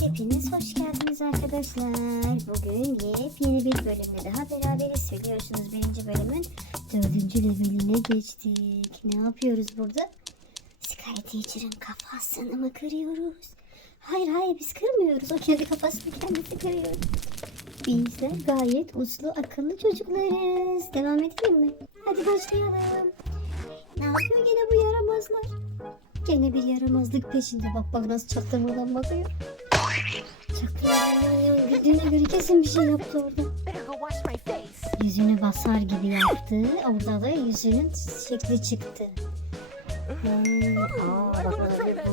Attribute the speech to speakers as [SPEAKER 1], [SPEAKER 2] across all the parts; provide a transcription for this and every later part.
[SPEAKER 1] Hepiniz hoş geldiniz arkadaşlar. Bugün yepyeni bir bölümle daha beraberiz. Biliyorsunuz birinci bölümün dördüncü leveline geçtik. Ne yapıyoruz burada? Sky Teacher'ın kafasını mı kırıyoruz? Hayır hayır biz kırmıyoruz. O kendi kafasını kendisi kırıyor. Biz de gayet uslu akıllı çocuklarız. Devam edelim mi? Hadi başlayalım. Ne yapıyor gene bu yaramazlar? Gene bir yaramazlık peşinde. Bak bak nasıl çaktırmadan bakıyor. Güldüğüne göre kesin bir şey yaptı orada. Yüzünü basar gibi yaptı. Orada da yüzünün şekli çıktı. Hmm, aa,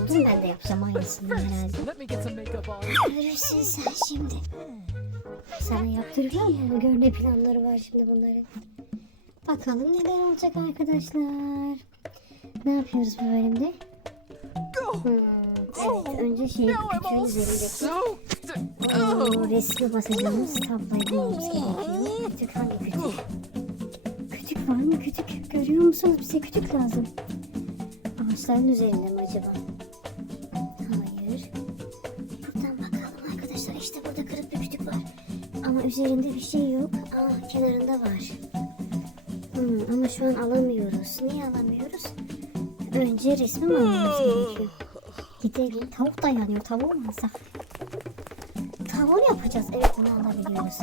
[SPEAKER 1] ben de yapacağım aynısını herhalde. Görürsün sen şimdi. Sana yaptırırlar mı? Gör ne planları var şimdi bunların. Bakalım neler olacak arkadaşlar. Ne yapıyoruz bu bölümde? Hmm, önce şey kütüğün üzerindeki
[SPEAKER 2] soaked.
[SPEAKER 1] o resmi basacağımız tabloyu bulmamız gerekiyor. Kütük hangi kütük? Kütük var mı kütük? Görüyor musunuz? Bize kütük lazım. Ağaçların üzerinde mi acaba? Hayır. Buradan bakalım arkadaşlar. İşte burada kırık bir kütük var. Ama üzerinde bir şey yok. Aa kenarında var. Hmm, ama şu an alamıyoruz. Niye alamıyoruz? Önce resmi mi almamız gerekiyor? Gidelim. Tavuk da yanıyor. Tavuğu mu alsak? Tavuğu yapacağız. Evet bunu alabiliyoruz.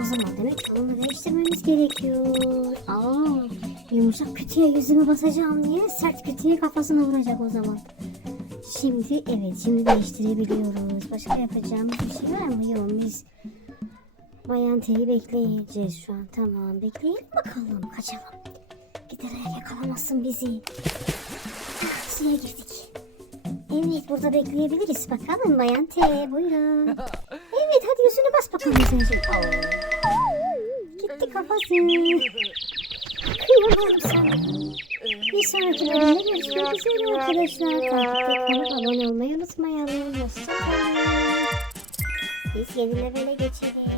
[SPEAKER 1] O zaman demek tavuğu değiştirmemiz gerekiyor. Aa, yumuşak kütüye yüzümü basacağım diye sert kütüye kafasına vuracak o zaman. Şimdi evet şimdi değiştirebiliyoruz. Başka yapacağımız bir şey var mı? Yok biz Bayan T'yi bekleyeceğiz şu an. Tamam bekleyelim bakalım. Kaçalım. Giderek yakalamazsın bizi. Suya girdik. Evet burada bekleyebiliriz. Bakalım Bayan T buyurun. Evet hadi yüzünü bas bakalım şimdi. Gitti kafası. Kıyamam sana. Bir sonraki bölümde görüşmek üzere arkadaşlar. Takipte kalıp abone olmayı unutmayalım. Hoşçakalın. Biz yeni levele geçelim.